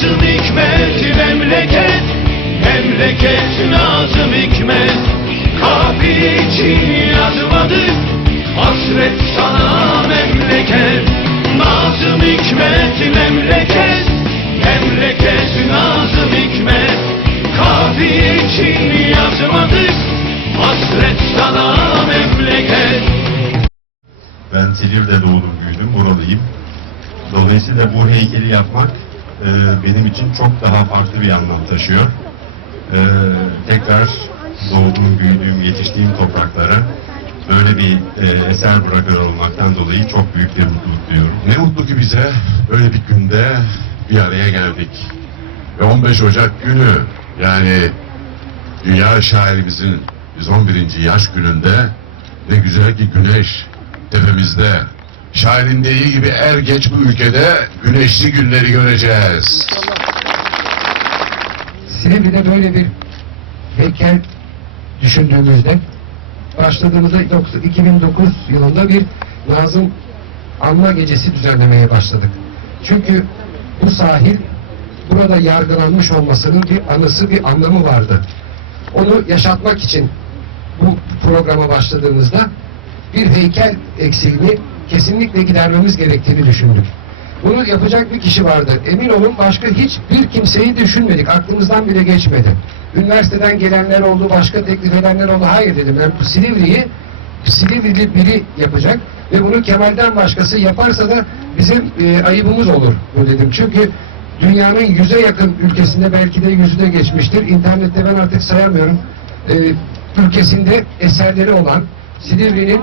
Nazım Hikmet memleket Memleket Nazım Hikmet. Kafi için yazmadık Hasret sana memleket. Nazım Hikmet memleket Memleket Nazım Hikmet. Kafi için yazmadık Hasret sana memleket. Ben Silivri'de doğdum büyüdüm, buralıyım. Dolayısıyla bu heykeli yapmak e, benim için çok daha farklı bir anlam taşıyor. E, tekrar doğduğum, büyüdüğüm, yetiştiğim topraklara böyle bir e, eser bırakıyor olmaktan dolayı çok büyük bir mutluluk duyuyorum. Ne mutlu ki bize böyle bir günde bir araya geldik. Ve 15 Ocak günü yani dünya şairimizin 111. yaş gününde ne güzel ki güneş tepemizde. Şairin dediği gibi er geç bu ülkede güneşli günleri göreceğiz. Silivri'de böyle bir heykel düşündüğümüzde başladığımızda 2009 yılında bir Nazım Anma Gecesi düzenlemeye başladık. Çünkü bu sahil burada yargılanmış olmasının bir anısı, bir anlamı vardı. Onu yaşatmak için bu programa başladığımızda bir heykel eksiğini kesinlikle gidermemiz gerektiğini düşündük. Bunu yapacak bir kişi vardı. Emin olun başka hiçbir kimseyi düşünmedik. Aklımızdan bile geçmedi. Üniversiteden gelenler oldu, başka teklif edenler oldu. Hayır dedim. Ben Silivri'yi Silivri'li biri yapacak ve bunu Kemal'den başkası yaparsa da bizim e, ayıbımız olur bu dedim. Çünkü dünyanın yüze yakın ülkesinde belki de yüzü de geçmiştir. İnternette ben artık sayamıyorum. E, ülkesinde eserleri olan Silivri'nin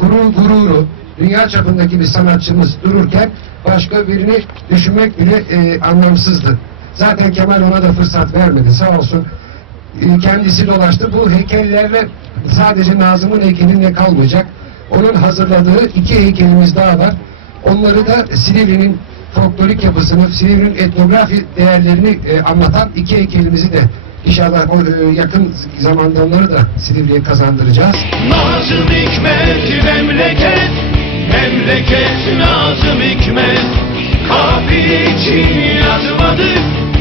gurur, gururu, dünya çapındaki bir sanatçımız dururken başka birini düşünmek bile e, anlamsızdı. Zaten Kemal ona da fırsat vermedi sağ olsun. E, kendisi dolaştı. Bu heykellerle sadece Nazım'ın heykelinle kalmayacak. Onun hazırladığı iki heykelimiz daha var. Onları da Silivri'nin folklorik yapısını, Silivri'nin etnografi değerlerini e, anlatan iki heykelimizi de inşallah o, e, yakın zamanda onları da Silivri'ye kazandıracağız. Nazım Hikmet memleket Memleket Nazım Hikmet. Kafi için yazmadık